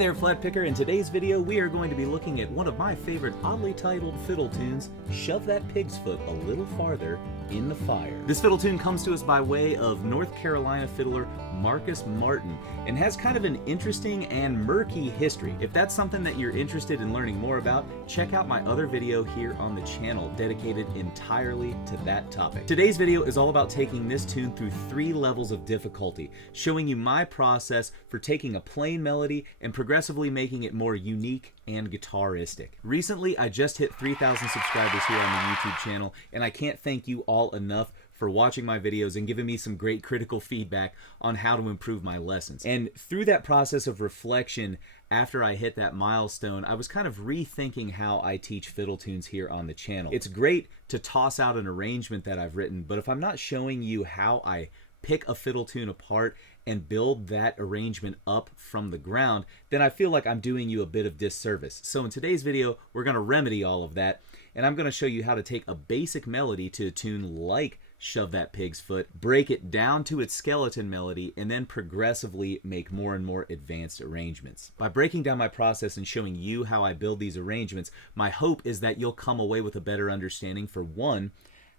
there, flat picker. In today's video, we are going to be looking at one of my favorite oddly titled fiddle tunes, Shove That Pig's Foot a Little Farther in the Fire. This fiddle tune comes to us by way of North Carolina fiddler Marcus Martin and has kind of an interesting and murky history. If that's something that you're interested in learning more about, check out my other video here on the channel dedicated entirely to that topic. Today's video is all about taking this tune through 3 levels of difficulty, showing you my process for taking a plain melody and progressively making it more unique and guitaristic. Recently, I just hit 3,000 subscribers here on the YouTube channel, and I can't thank you all enough for watching my videos and giving me some great critical feedback on how to improve my lessons. And through that process of reflection, after I hit that milestone, I was kind of rethinking how I teach fiddle tunes here on the channel. It's great to toss out an arrangement that I've written, but if I'm not showing you how I pick a fiddle tune apart and build that arrangement up from the ground, then I feel like I'm doing you a bit of disservice. So in today's video, we're going to remedy all of that, and I'm going to show you how to take a basic melody to a tune like Shove That Pig's Foot, break it down to its skeleton melody, and then progressively make more and more advanced arrangements. By breaking down my process and showing you how I build these arrangements, my hope is that you'll come away with a better understanding for 1,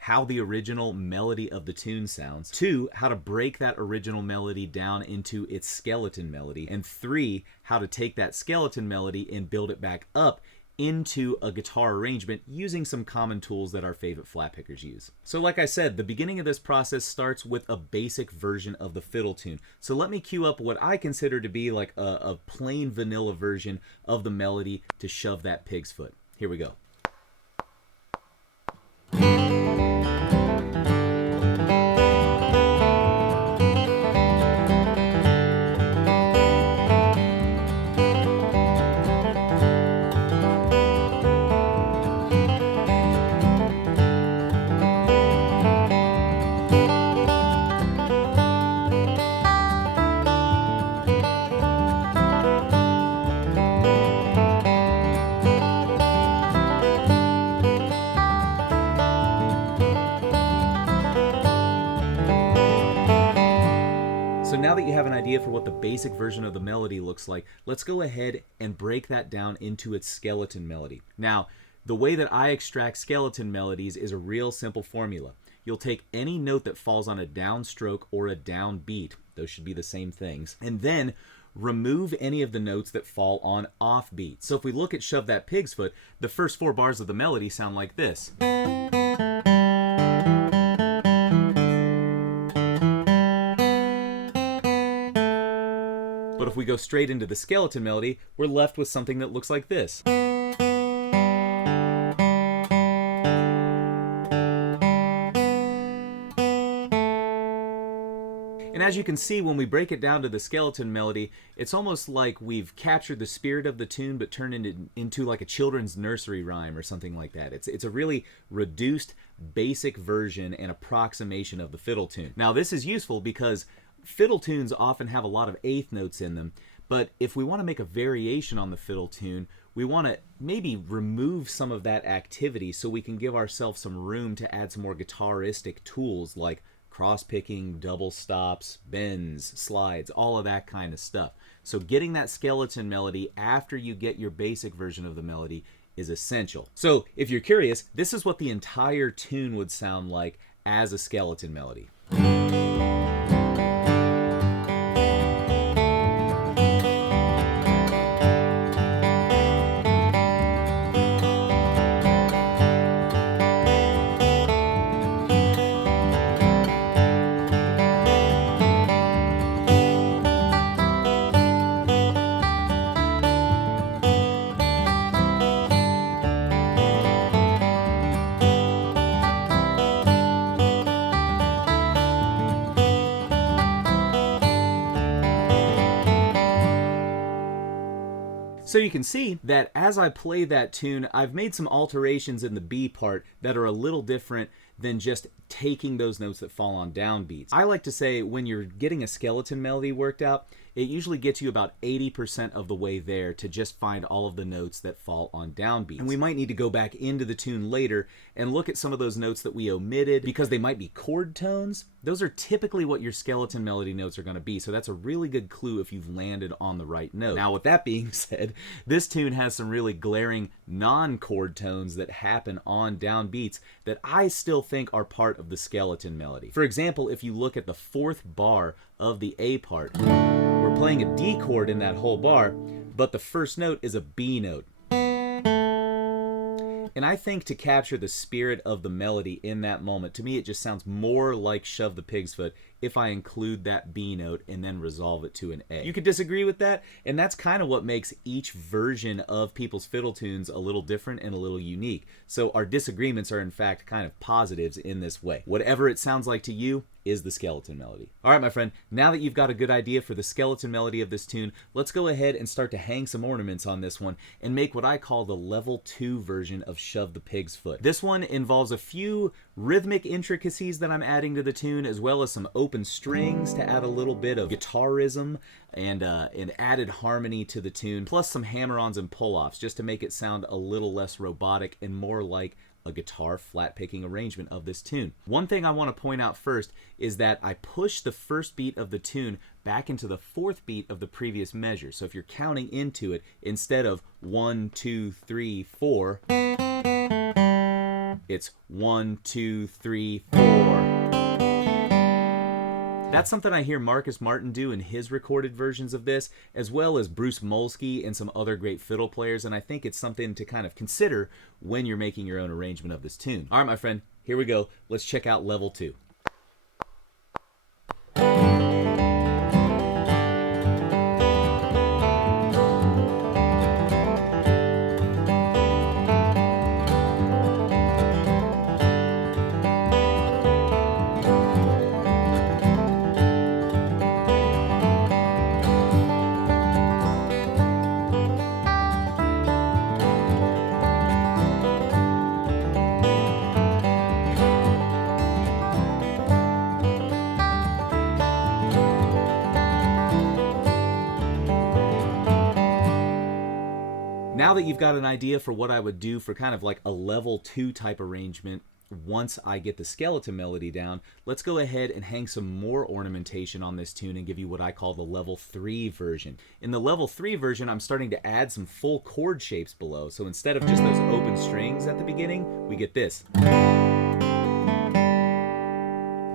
how the original melody of the tune sounds, 2, how to break that original melody down into its skeleton melody, and 3, how to take that skeleton melody and build it back up into a guitar arrangement using some common tools that our favorite flat pickers use. So like I said, the beginning of this process starts with a basic version of the fiddle tune. So let me cue up what I consider to be like a plain vanilla version of the melody to Shove That Pig's Foot. Here we go. So now that you have an idea for what the basic version of the melody looks like, let's go ahead and break that down into its skeleton melody. Now, the way that I extract skeleton melodies is a real simple formula. You'll take any note that falls on a downstroke or a downbeat, those should be the same things, and then remove any of the notes that fall on offbeat. So if we look at Shove That Pig's Foot, the first 4 bars of the melody sound like this. But if we go straight into the skeleton melody, we're left with something that looks like this. And as you can see, when we break it down to the skeleton melody, it's almost like we've captured the spirit of the tune but turned it into like a children's nursery rhyme or something like that. It's a really reduced, basic version and approximation of the fiddle tune. Now this is useful because fiddle tunes often have a lot of eighth notes in them, but if we want to make a variation on the fiddle tune, we want to maybe remove some of that activity so we can give ourselves some room to add some more guitaristic tools like cross-picking, double stops, bends, slides, all of that kind of stuff. So getting that skeleton melody after you get your basic version of the melody is essential. So if you're curious, this is what the entire tune would sound like as a skeleton melody. So you can see that as I play that tune, I've made some alterations in the B part that are a little different than just taking those notes that fall on downbeats. I like to say when you're getting a skeleton melody worked out, it usually gets you about 80% of the way there to just find all of the notes that fall on downbeats. And we might need to go back into the tune later and look at some of those notes that we omitted because they might be chord tones. Those are typically what your skeleton melody notes are going to be, so that's a really good clue if you've landed on the right note. Now, with that being said, this tune has some really glaring non-chord tones that happen on downbeats that I still think are part of the skeleton melody. For example, if you look at the fourth bar of the A part, we're playing a D chord in that whole bar, but the first note is a B note. And I think to capture the spirit of the melody in that moment, to me it just sounds more like Shove the Pig's Foot if I include that B note and then resolve it to an A. You could disagree with that, and that's kind of what makes each version of people's fiddle tunes a little different and a little unique. So our disagreements are in fact kind of positives in this way. Whatever it sounds like to you is the skeleton melody. All right, my friend, now that you've got a good idea for the skeleton melody of this tune, let's go ahead and start to hang some ornaments on this one and make what I call the level 2 version of Shove the Pig's Foot. This one involves a few rhythmic intricacies that I'm adding to the tune, as well as some open strings to add a little bit of guitarism and an added harmony to the tune, plus some hammer-ons and pull-offs just to make it sound a little less robotic and more like a guitar flat picking arrangement of this tune. One thing I want to point out first is that I push the first beat of the tune back into the fourth beat of the previous measure. So if you're counting into it, instead of 1, 2, 3, 4, it's 1, 2, 3, 4. That's something I hear Marcus Martin do in his recorded versions of this, as well as Bruce Molsky and some other great fiddle players, and I think it's something to kind of consider when you're making your own arrangement of this tune. All right, my friend, here we go. Let's check out level 2. Now that you've got an idea for what I would do for kind of like a level 2 type arrangement once I get the skeleton melody down, let's go ahead and hang some more ornamentation on this tune and give you what I call the level 3 version. In the level 3 version, I'm starting to add some full chord shapes below. So instead of just those open strings at the beginning, we get this.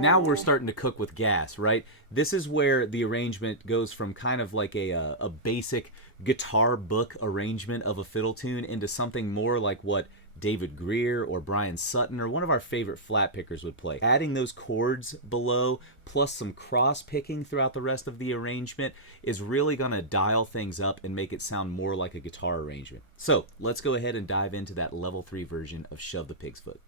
Now we're starting to cook with gas, right? This is where the arrangement goes from kind of like a basic guitar book arrangement of a fiddle tune into something more like what David Greer or Brian Sutton or one of our favorite flat pickers would play. Adding those chords below plus some cross picking throughout the rest of the arrangement is really going to dial things up and make it sound more like a guitar arrangement. So let's go ahead and dive into that level 3 version of Shove the Pig's Foot.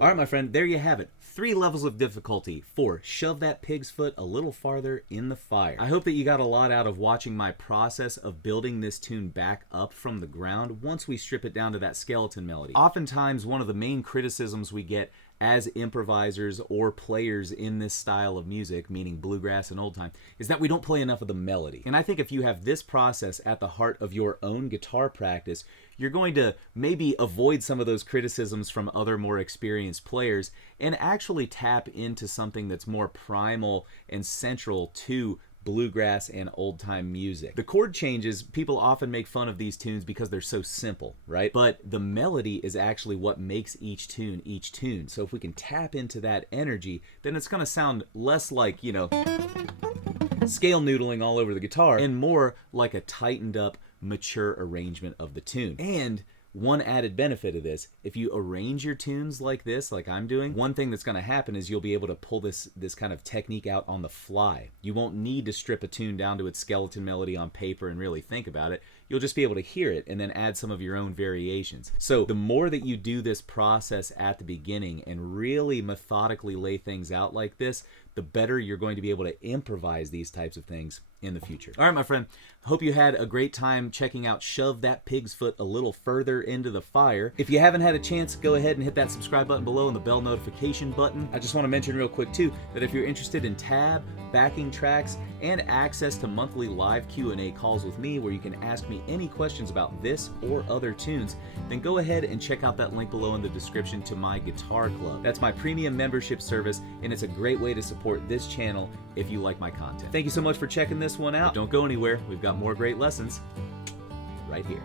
All right, my friend, there you have it. 3 levels of difficulty for Shove That Pig's Foot a Little Farther in the Fire. I hope that you got a lot out of watching my process of building this tune back up from the ground once we strip it down to that skeleton melody. Oftentimes, one of the main criticisms we get as improvisers or players in this style of music, meaning bluegrass and old time, is that we don't play enough of the melody. And I think if you have this process at the heart of your own guitar practice, you're going to maybe avoid some of those criticisms from other more experienced players and actually tap into something that's more primal and central to bluegrass and old-time music. The chord changes, people often make fun of these tunes because they're so simple, right? But the melody is actually what makes each tune each tune. So if we can tap into that energy, then it's going to sound less like, you know, scale noodling all over the guitar and more like a tightened up, mature arrangement of the tune. And one added benefit of this, if you arrange your tunes like this, like I'm doing, one thing that's going to happen is you'll be able to pull this kind of technique out on the fly. You won't need to strip a tune down to its skeleton melody on paper and really think about it. You'll just be able to hear it and then add some of your own variations. So the more that you do this process at the beginning and really methodically lay things out like this, the better you're going to be able to improvise these types of things in the future. All right, my friend, hope you had a great time checking out Shove That Pig's Foot a Little Further Into the Fire. If you haven't had a chance, go ahead and hit that subscribe button below and the bell notification button. I just want to mention real quick too that if you're interested in tab, backing tracks, and access to monthly live Q&A calls with me where you can ask me any questions about this or other tunes, then go ahead and check out that link below in the description to my Guitar Club. That's my premium membership service, and it's a great way to support this channel if you like my content. Thank you so much for checking this one out. But don't go anywhere. We've got more great lessons right here.